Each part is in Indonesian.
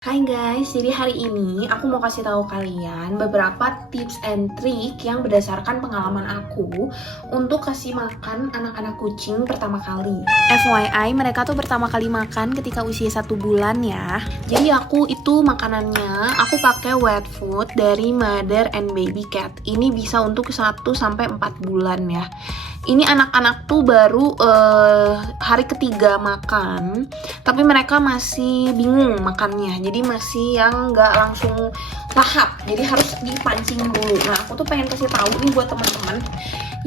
Hai guys, jadi hari ini aku mau kasih tahu kalian beberapa tips and trick yang berdasarkan pengalaman aku untuk kasih makan anak-anak kucing pertama kali. FYI, mereka tuh pertama kali makan ketika usia 1 bulan ya. Jadi aku itu makanannya, aku pakai wet food dari Mother and Baby Cat. Ini bisa untuk 1-4 bulan ya. Ini anak-anak tuh baru hari ketiga makan, tapi mereka masih bingung makannya. Jadi masih yang nggak langsung lahap, jadi harus dipancing dulu. Nah, aku tuh pengen kasih tahu nih buat teman-teman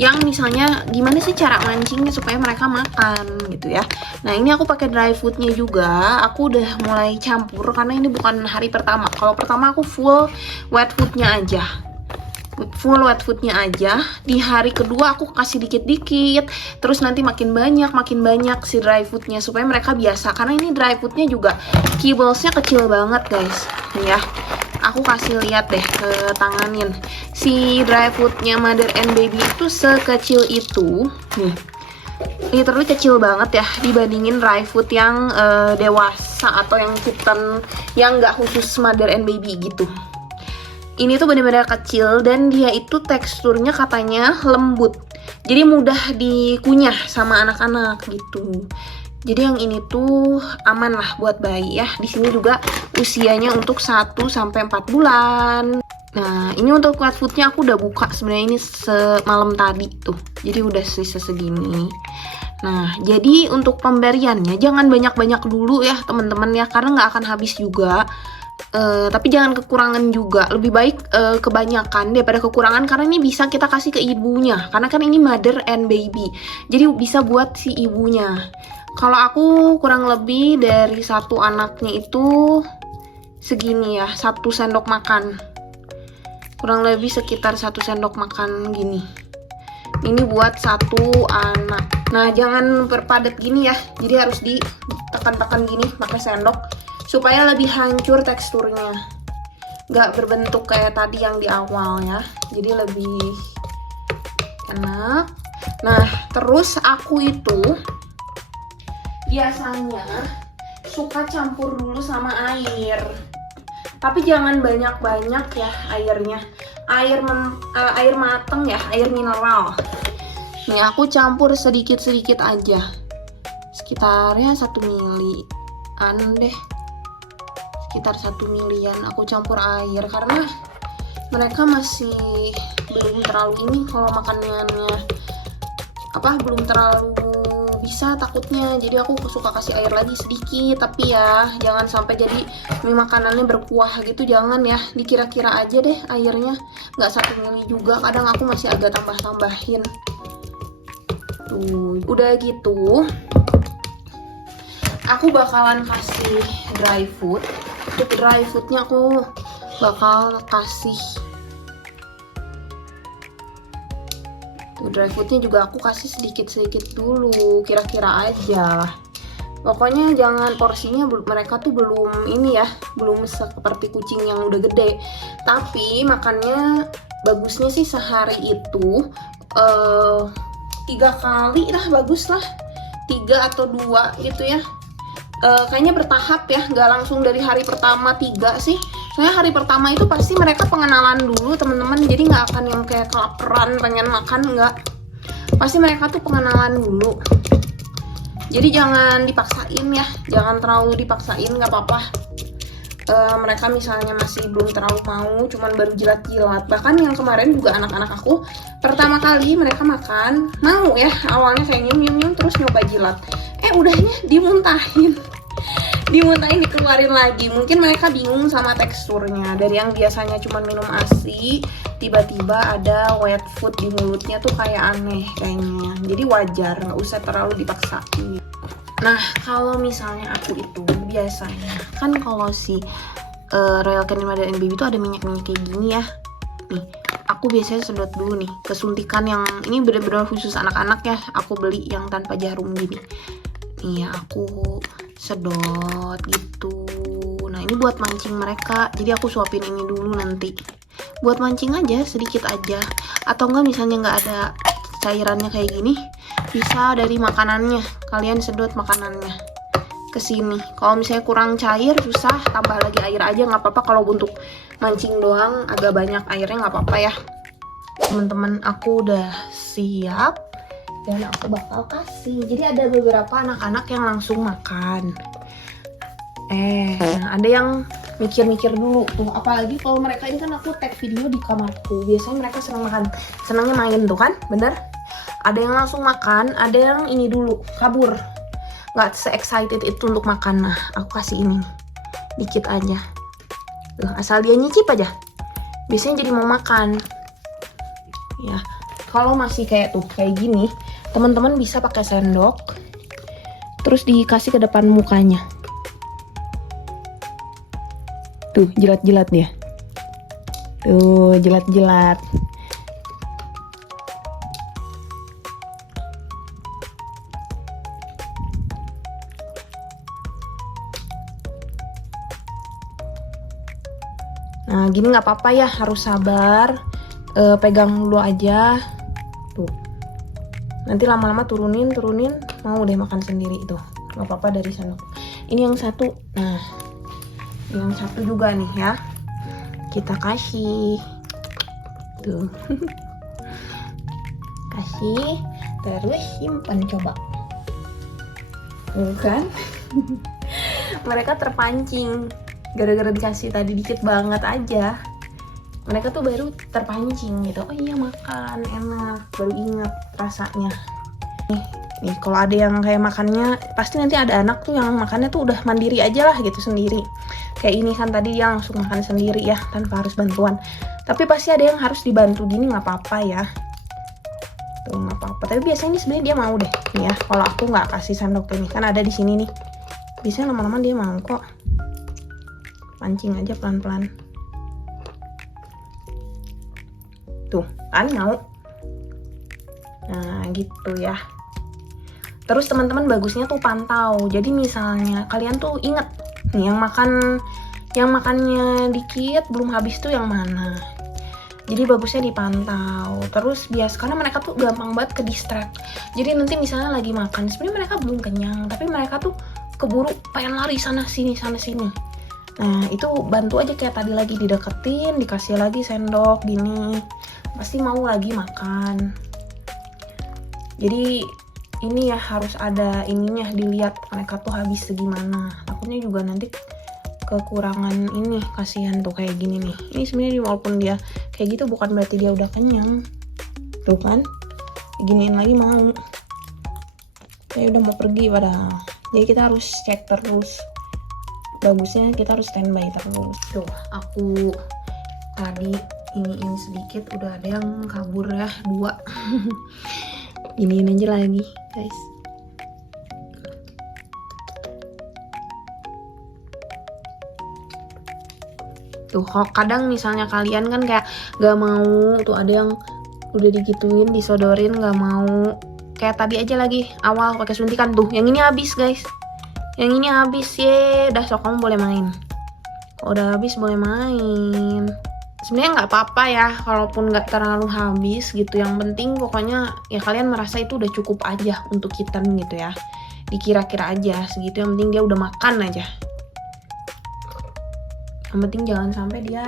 yang misalnya gimana sih cara mancingnya supaya mereka makan gitu ya. Nah, ini aku pakai dry foodnya juga. Aku udah mulai campur karena ini bukan hari pertama. Kalau pertama aku full wet foodnya aja. Di hari kedua aku kasih dikit-dikit, terus nanti makin banyak si dry foodnya supaya mereka biasa, karena ini dry foodnya juga kibblesnya kecil banget guys. Nih ya, aku kasih lihat deh ke tanganin, si dry foodnya Mother and Baby itu sekecil itu nih. Ini terlalu kecil banget ya dibandingin dry food yang dewasa atau yang kitten yang nggak khusus Mother and Baby gitu. Ini tuh benar-benar kecil dan dia itu teksturnya katanya lembut. Jadi mudah dikunyah sama anak-anak gitu. Jadi yang ini tuh aman lah buat bayi ya. Di sini juga usianya untuk 1-4 bulan. Nah, ini untuk wet foodnya aku udah buka sebenarnya ini semalam tadi tuh. Jadi udah sisa segini. Nah, jadi untuk pemberiannya jangan banyak-banyak dulu ya teman-teman ya, karena nggak akan habis juga. Tapi jangan kekurangan juga, lebih baik kebanyakan daripada kekurangan, karena ini bisa kita kasih ke ibunya, karena kan ini Mother and Baby, jadi bisa buat si ibunya. Kalau aku kurang lebih dari satu anaknya itu segini ya, 1 sendok makan, kurang lebih sekitar 1 sendok makan gini. Ini buat 1 anak. Nah, jangan berpadat gini ya, jadi harus ditekan-tekan gini pakai sendok supaya lebih hancur teksturnya, nggak berbentuk kayak tadi yang di awal ya, jadi lebih enak. Nah, terus aku itu biasanya suka campur dulu sama air, tapi jangan banyak-banyak ya airnya, air mateng ya, air mineral. Nih aku campur sedikit-sedikit aja, sekitarnya 1 milian deh, sekitar 1 milian aku campur air, karena mereka masih belum terlalu ini kalau makanannya belum terlalu bisa takutnya. Jadi aku suka kasih air lagi sedikit, tapi ya jangan sampai jadi mie makanannya berkuah gitu, jangan ya, dikira-kira aja deh airnya, nggak 1 mili juga, kadang aku masih agak tambah-tambahin tuh. Udah gitu aku bakalan kasih dry food. Untuk dry foodnya aku bakal kasih tuh, dry foodnya juga aku kasih sedikit-sedikit dulu, kira-kira aja. Pokoknya jangan porsinya, mereka tuh belum ini ya, belum seperti kucing yang udah gede. Tapi makannya bagusnya sih sehari itu 3 kali lah, bagus lah 3 atau 2 gitu ya. Kayaknya bertahap ya, nggak langsung dari hari pertama 3 sih. Soalnya hari pertama itu pasti mereka pengenalan dulu teman-teman, jadi nggak akan yang kayak kelaparan pengen makan, nggak. Pasti mereka tuh pengenalan dulu. Jadi jangan dipaksain ya, jangan terlalu dipaksain, nggak apa-apa. Mereka misalnya masih belum terlalu mau, cuman baru jilat-jilat. Bahkan yang kemarin juga anak-anak aku pertama kali mereka makan mau ya, awalnya kayak nyum terus nyoba jilat, udahnya dimuntahin dikeluarin lagi. Mungkin mereka bingung sama teksturnya, dari yang biasanya cuma minum ASI tiba-tiba ada wet food di mulutnya tuh kayak aneh kayaknya. Jadi wajar, nggak usah terlalu dipaksain. Nah, kalau misalnya aku itu biasanya kan kalau si Royal Canin Mother and Baby itu ada minyak-minyak kayak gini ya. Nih, aku biasanya sedot dulu nih kesuntikan yang ini benar-benar khusus anak-anak ya. Aku beli yang tanpa jarum gini. Nih, aku sedot gitu. Nah, ini buat mancing mereka. Jadi aku suapin ini dulu nanti. Buat mancing aja, sedikit aja. Atau enggak misalnya nggak ada cairannya kayak gini, bisa dari makanannya, kalian sedot makanannya. ke sini. Kalau misalnya kurang cair susah, tambah lagi air aja nggak apa-apa. Kalau untuk mancing doang agak banyak airnya nggak apa-apa ya. Teman-teman, aku udah siap dan aku bakal kasih. Jadi ada beberapa anak-anak yang langsung makan. Nah, ada yang mikir-mikir dulu tuh, apalagi kalau mereka ini kan aku tag video di kamarku. Biasanya mereka senang makan, senangnya main tuh kan, bener? Ada yang langsung makan, ada yang ini dulu kabur, nggak se-excited itu untuk makan. Nah, aku kasih ini dikit aja tuh, asal dia nyicip aja biasanya jadi mau makan ya. Kalau masih kayak gini, teman-teman bisa pakai sendok terus dikasih ke depan mukanya tuh, jilat-jilat dia tuh, jilat-jilat. Nah, gini nggak apa-apa ya, harus sabar. Pegang dulu aja. Tuh. Nanti lama-lama turunin, mau deh makan sendiri itu. Nggak apa-apa dari sana. Ini yang satu. Nah, yang satu juga nih ya. Kita kasih. Tuh. Kasih, terus simpan coba. Bukan? Mereka terpancing. Gara-gara dikasih tadi dikit banget aja, mereka tuh baru terpancing gitu. Oh iya, makan enak, baru ingat rasanya. Nih kalau ada yang kayak makannya, pasti nanti ada anak tuh yang makannya tuh udah mandiri aja lah gitu sendiri. Kayak ini kan tadi dia langsung makan sendiri ya, tanpa harus bantuan. Tapi pasti ada yang harus dibantu gini, nggak apa-apa ya. Tuh nggak apa-apa. Tapi biasanya ini sebenarnya dia mau deh. Nih ya, kalau aku nggak kasih sendok ini, kan ada di sini nih. Biasanya lama-lama dia mau kok. Pancing aja pelan-pelan. Tuh, kan mau. Nah, gitu ya. Terus teman-teman bagusnya tuh pantau. Jadi misalnya kalian tuh inget nih yang makannya dikit belum habis tuh yang mana. Jadi bagusnya dipantau. Terus karena mereka tuh gampang banget ke distract. Jadi nanti misalnya lagi makan, sebenarnya mereka belum kenyang, tapi mereka tuh keburu pengen lari sana sini. Nah, itu bantu aja kayak tadi lagi dideketin, dikasih lagi sendok gini. Pasti mau lagi makan. Jadi ini ya harus ada ininya, dilihat mereka tuh habis segimana. Takutnya juga nanti kekurangan ini, kasihan tuh kayak gini nih. Ini sebenarnya walaupun dia kayak gitu bukan berarti dia udah kenyang. Tuh kan? Diginiin lagi mau. Saya udah mau pergi padahal. Jadi kita harus cek terus. Bagusnya kita harus standby terus. Tuh, aku tadi iniin sedikit, udah ada yang kabur ya, 2. Iniin aja lagi, guys. Tuh, kadang misalnya kalian kan kayak gak mau, tuh ada yang udah digituin, disodorin gak mau. Kayak tadi aja lagi, awal pakai suntikan tuh. Yang ini habis, guys. Yang ini habis ya, udah sok kamu boleh main. Kalau udah habis boleh main. Sebenarnya nggak apa-apa ya, kalaupun nggak terlalu habis gitu. Yang penting pokoknya ya kalian merasa itu udah cukup aja untuk kita gitu ya. Dikira-kira aja segitu. Yang penting dia udah makan aja. Yang penting jangan sampai dia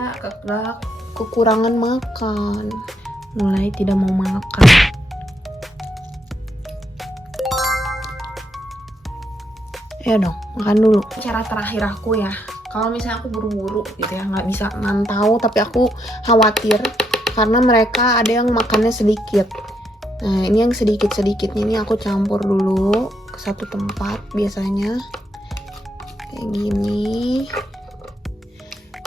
kekurangan makan, mulai tidak mau makan. Ya dong, makan dulu. Cara terakhir aku ya, kalau misalnya aku buru-buru gitu ya, nggak bisa mantau, tapi aku khawatir karena mereka ada yang makannya sedikit. Nah, ini yang sedikit-sedikit ini aku campur dulu ke satu tempat biasanya kayak gini.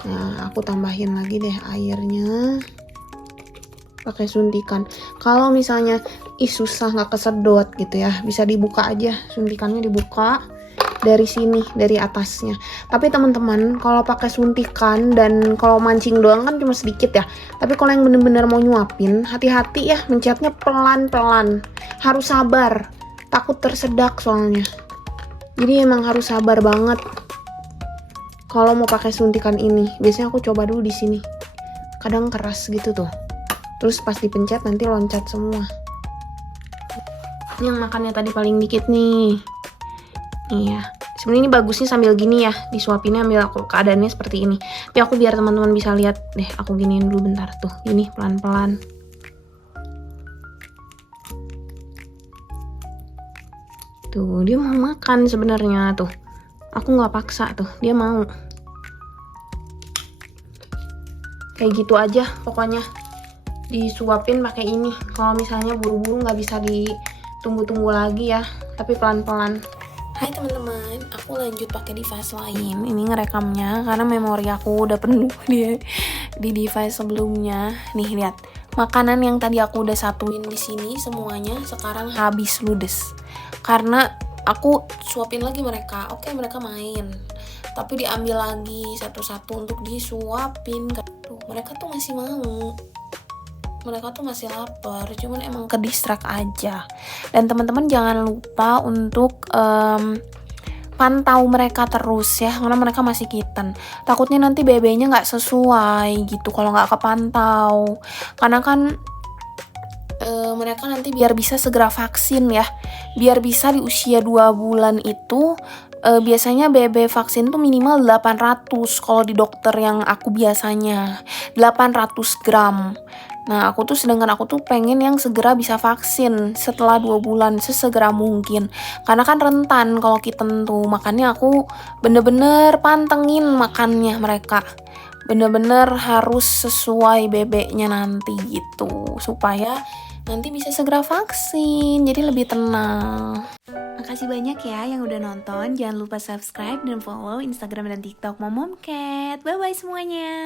Nah, aku tambahin lagi deh airnya pakai suntikan. Kalau misalnya susah nggak kesedot gitu ya, bisa dibuka aja, suntikannya dibuka dari sini, dari atasnya. Tapi teman-teman, kalau pakai suntikan dan kalau mancing doang kan cuma sedikit ya. Tapi kalau yang bener-bener mau nyuapin, hati-hati ya, mencetnya pelan-pelan. Harus sabar, takut tersedak soalnya. Jadi emang harus sabar banget. Kalau mau pakai suntikan ini, biasanya aku coba dulu di sini. Kadang keras gitu tuh. Terus pas dipencet nanti loncat semua. Ini yang makannya tadi paling dikit nih. Iya, Sebenarnya ini bagusnya sambil gini ya, disuapinnya ambil aku keadaannya seperti ini. Tapi aku biar teman-teman bisa lihat deh, aku giniin dulu bentar tuh, gini pelan-pelan. Tuh dia mau makan sebenarnya tuh, aku nggak paksa tuh, dia mau. Kayak gitu aja pokoknya, disuapin pakai ini. Kalau misalnya buru-buru nggak bisa ditunggu-tunggu lagi ya, tapi pelan-pelan. Hai teman-teman, aku lanjut pakai device lain. Ini ngerekamnya karena memori aku udah penuh di device sebelumnya. Nih lihat, makanan yang tadi aku udah satuin di sini semuanya sekarang habis ludes. Karena aku suapin lagi mereka. Oke, mereka main. Tapi diambil lagi satu-satu untuk disuapin. Tuh, mereka tuh masih mau. Mereka tuh masih lapar, cuman emang ke distract aja. Dan teman-teman jangan lupa untuk pantau mereka terus ya, karena mereka masih kitten. Takutnya nanti BB-nya nggak sesuai gitu kalau nggak kepantau. Karena kan mereka nanti biar bisa segera vaksin ya, biar bisa di usia 2 bulan itu biasanya BB vaksin tuh minimal 800 kalau di dokter yang aku biasanya 800 gram. Nah sedangkan aku tuh pengen yang segera bisa vaksin setelah 2 bulan sesegera mungkin, karena kan rentan kalau kitten tuh. Makanya aku bener-bener pantengin makannya mereka, bener-bener harus sesuai BB-nya nanti gitu, supaya nanti bisa segera vaksin, jadi lebih tenang. Makasih banyak ya yang udah nonton. Jangan lupa subscribe dan follow Instagram dan TikTok Momomcat. Bye-bye semuanya.